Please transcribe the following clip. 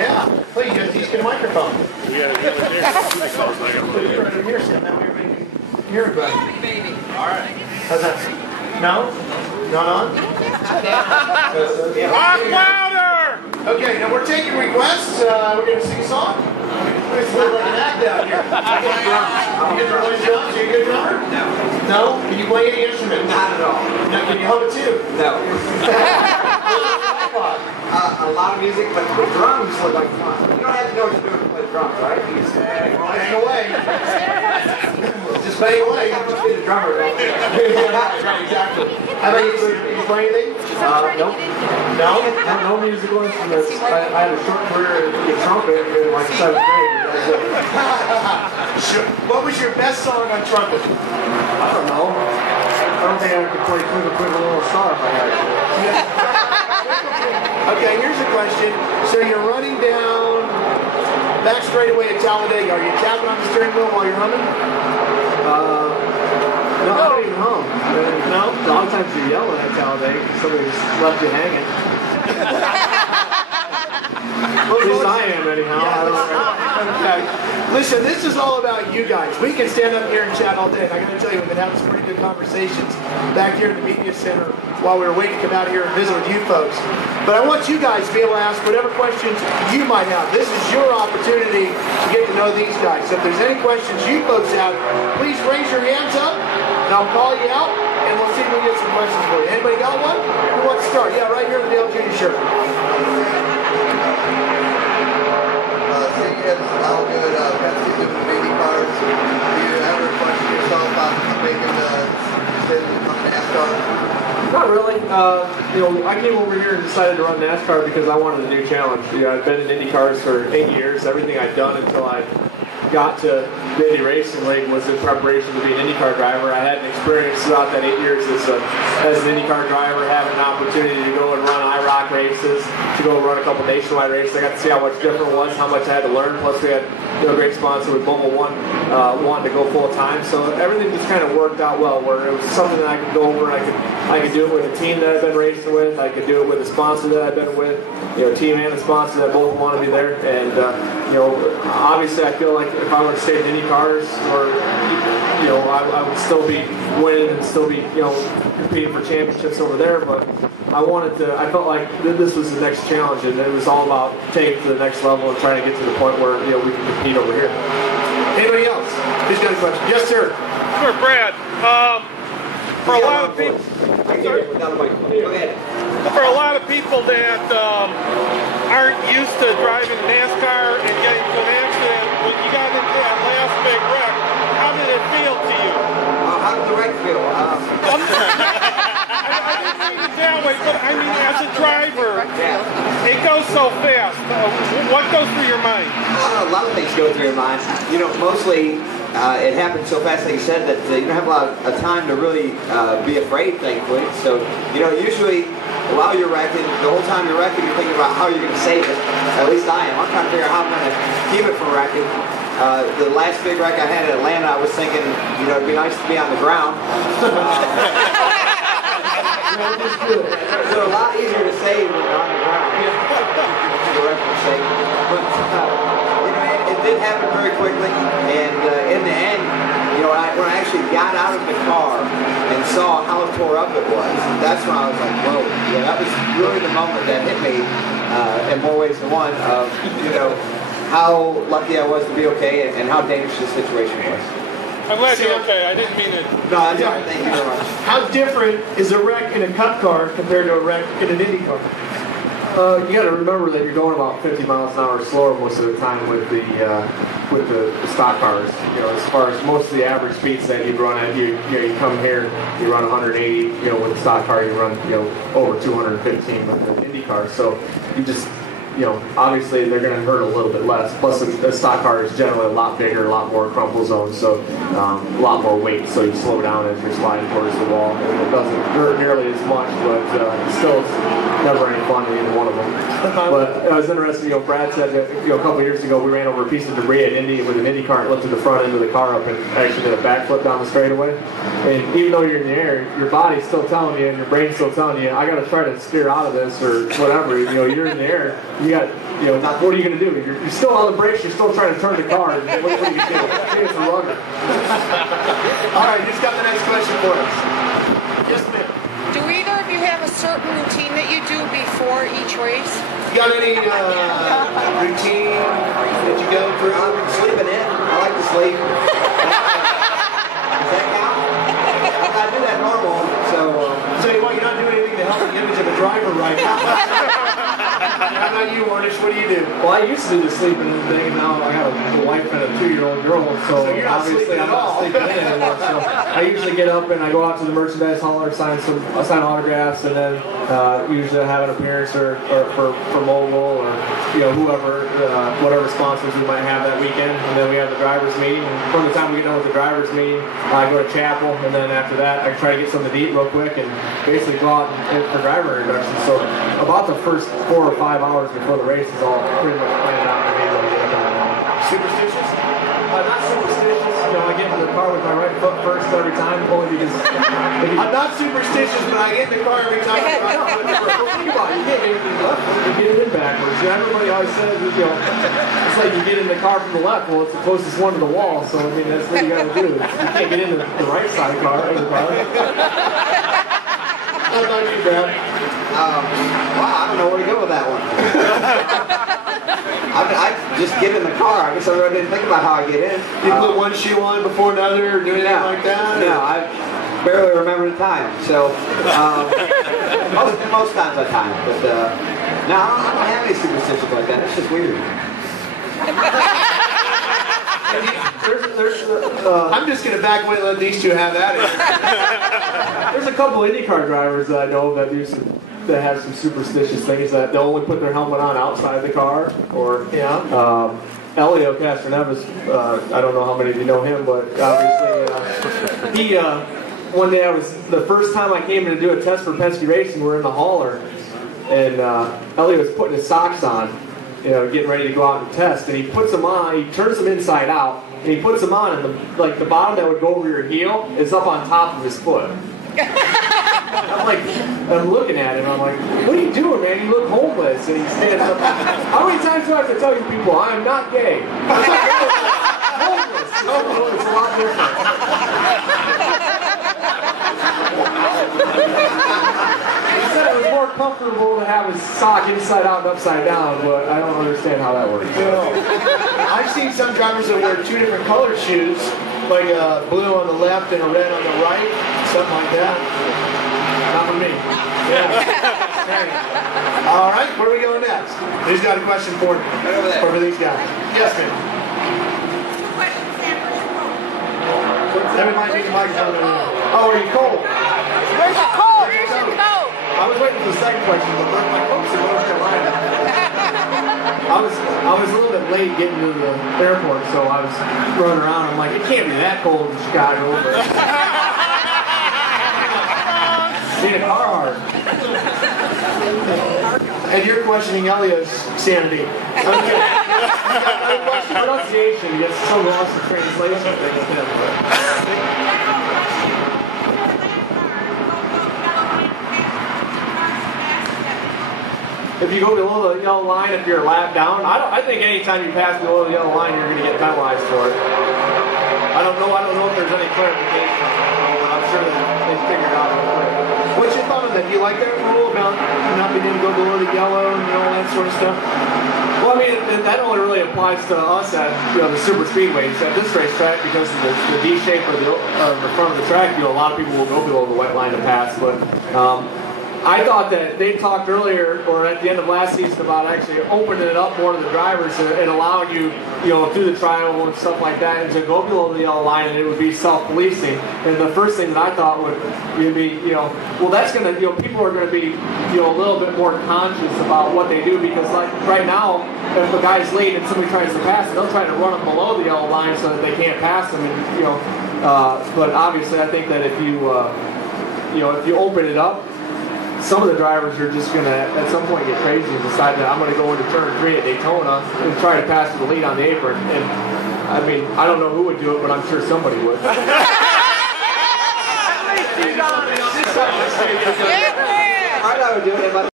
Yeah. Well, you guys just get a microphone. We got a dealer here. Put it right over here so that way everybody can hear everybody. All right. How's that? No? Not on? Talk louder! Okay, now we're taking requests. We're going to sing a song. It's a little like an act out here. You get to play drums? Are you a good drummer? No. No? Can you play any instrument? Not at all. Now, can you hum a tune? No. A A lot of music, but the drums look like fun. You don't have to know what you're doing to play drums, right? You just hang away. Just hang away. You must be the drummer, right? Right, exactly. How about you? You play anything? Nope. No? No musical instruments. I had a short career in trumpet in like 7th grade. What was your best song on trumpet? I don't know. I don't think I could play Twinkle Twinkle Little Star if I had to. Okay, here's a question. So you're running down back straightaway at Talladega. Are you tapping on the steering wheel while you're humming? No, I don't even hum. No? A lot of times you're yelling at Talladega because somebody just left you hanging. At least I am anyhow. Okay. Listen, this is all about you guys. We can stand up here and chat all day. And I got to tell you, we've been having some pretty good conversations back here in the media center while we were waiting to come out here and visit with you folks. But I want you guys to be able to ask whatever questions you might have. This is your opportunity to get to know these guys. So if there's any questions you folks have, please raise your hands up, and I'll call you out, and we'll see if we can get some questions for you. Anybody got one? Who wants to start? Yeah, right here in the Dale Jr. shirt. Seeing as how good Pepsi doing with baby cars, do you ever question yourself about making the decision to come to NASCAR? Not really. I came over here and decided to run NASCAR because I wanted a new challenge. I've been in Indy cars for 8 years. Everything I'd done until I got to the Indy Racing League was in preparation to be an IndyCar driver. I had an experience throughout that 8 years as an IndyCar driver, having an opportunity to go and run IROC races, to go run a couple nationwide races. I got to see how much different it was, how much I had to learn. Plus, we had a great sponsor with Mobil One wanting to go full time. So everything just kind of worked out well, where it was something that I could go over. I could do it with a team that I've been racing with. I could do it with a sponsor that I've been with. Team and the sponsor that both want to be there. And obviously, I feel like if I would have stayed in Indy cars, or I would still be winning and still be competing for championships over there. But I felt like this was the next challenge, and it was all about taking it to the next level and trying to get to the point where we can compete over here. Anybody else? Who's got a question? Yes, sir. Sure, Brad. For a lot of people, Go ahead. for a lot of people that aren't used to driving NASCAR and getting into an accident, when you got into that last big wreck, how did it feel to you? How did the wreck feel? I didn't mean it that way, but I mean as a driver, it goes so fast. What goes through your mind? A lot of things go through your mind. Mostly it happened so fast, like you said, that you don't have a lot of time to really be afraid, thankfully. So, usually while you're wrecking, the whole time you're wrecking, you're thinking about how you're going to save it. At least I am. I'm trying to figure out how I'm going to keep it from wrecking. The last big wreck I had at Atlanta, I was thinking, it'd be nice to be on the ground. It's a lot easier to save when you're on the ground. The wreck was safe. But, it did happen very quickly, and in the end, when I actually got out of the car and saw how tore up it was, that's when I was like, whoa. Yeah, that was really the moment that hit me in more ways than one of, how lucky I was to be okay and how dangerous the situation was. I'm glad you're okay. I didn't mean it. No, that's all right. Thank you very much. How different is a wreck in a Cup car compared to a wreck in an Indy car? You got to remember that you're going about 50 miles an hour slower most of the time with the stock cars. As far as most of the average speeds that you run at, you come here, you run 180. With the stock car, you run over 215 with the Indy car. So you just obviously they're going to hurt a little bit less. Plus, the stock car is generally a lot bigger, a lot more crumple zone, so a lot more weight. So you slow down as you're sliding towards the wall. It doesn't hurt nearly as much, but still, it's never any fun in either one of them. But it was interesting. Brad said that a couple years ago we ran over a piece of debris at Indy with an Indy car and lifted the front end of the car up and actually did a backflip down the straightaway. And even though you're in the air, your body's still telling you and your brain's still telling you, I got to try to steer out of this or whatever. You're in the air. you got, what are you going to do? You're still on the brakes, you're still trying to turn the car. What are you going to do? It's a rugger. All right, who's got the next question for us? Yes, ma'am. Do either of you have a certain routine that you do before each race? You got any routine that you go through? I'm sleeping in. I like to sleep. Does that count? I do that normal, so... So you're not doing anything to help the image of the driver right now. How about you, Hornish? What do you do? Well, I used to do the sleeping in thing, and now I have a wife and a 2-year-old girl, so you're not obviously I'm not sleeping in anymore. So I usually get up and I go out to the merchandise hauler, sign autographs, and then usually I have an appearance or for mobile or whoever, whatever sponsors we might have that weekend, and then we have the drivers meeting. And from the time we get done with the drivers meeting, I go to chapel, and then after that I try to get something to eat real quick and basically go out for driver introductions. So about the first 4 or 5 hours before the race is all pretty much planned out for me when I get up on the Superstitious? Not superstitious. I get in the car with my right foot first every time, only because... I'm not superstitious, but I get in the car every time. Think about it. You can't get it in the left foot, you get it in backwards. Everybody always says, it's like you get in the car from the left. Well, it's the closest one to the wall, so I mean, that's what you got to do. You can't get in the right side of the car. How about you, Brad? Wow, I don't know where to go with that one. I just get in the car. I guess I really didn't think about how I get in. You put one shoe on before another or do anything like that? No, I barely remember the time. So most times I time it. But no, I don't have any superstitions like that. It's just weird. I'm just going to back away and let these two have at it. There's a couple IndyCar drivers that I know that that have some superstitious things that they'll only put their helmet on outside the car, or Elio Castroneves, I don't know how many of you know him, but obviously he one day the first time I came in to do a test for Penske Racing, we're in the hauler, and Elio was putting his socks on, getting ready to go out and test, and he puts them on, he turns them inside out, and he puts them on, and the bottom that would go over your heel is up on top of his foot. I'm looking at him, I'm like, what are you doing, man? You look homeless. And he stands up. How many times do I have to tell you people, I am not gay? Homeless. No, it's a lot different. He said it was more comfortable to have his sock inside out and upside down, but I don't understand how that works. I've seen some drivers that wear 2 different colored shoes, like a blue on the left and a red on the right, something like that. Not for me. Yeah. All right, where are we going next? Who's got a question for me? Right over there. Or for these guys? Yes, ma'am. Everybody needs a microphone. Oh, are you cold? Where's your coat? Where's your coat? I was waiting for the second question, but where's my folks in North Carolina? I was a little bit late getting to the airport, so I was running around. I'm like, it can't be that cold in Chicago. Need a car hard. And you're questioning Elio's sanity. Okay. Pronunciation gets so lost in translation thing with him. If you go below the yellow line, if you're a lap down, I think anytime you pass below the yellow line, you're going to get penalized for it. I don't know if there's any clarification, but I'm sure that they figured out real quick. What's your thought on that? Do you like that rule about not being able to go below the yellow and all that sort of stuff? Well, I mean, that only really applies to us at the super speedways. At this racetrack, because of the D shape of the front of the track, a lot of people will go below the white line to pass. But I thought that they talked earlier, or at the end of last season, about actually opening it up more to the drivers and allowing you, through the trial and stuff like that, and to go below the yellow line, and it would be self-policing. And the first thing that I thought would be, well, that's going to, people are going to be, a little bit more conscious about what they do, because like right now, if a guy's late and somebody tries to pass him, they'll try to run him below the yellow line so that they can't pass him. And but obviously, I think that if you open it up, some of the drivers are just going to, at some point, get crazy and decide that I'm going to go into turn 3 at Daytona and try to pass to the lead on the apron. And, I mean, I don't know who would do it, but I'm sure somebody would.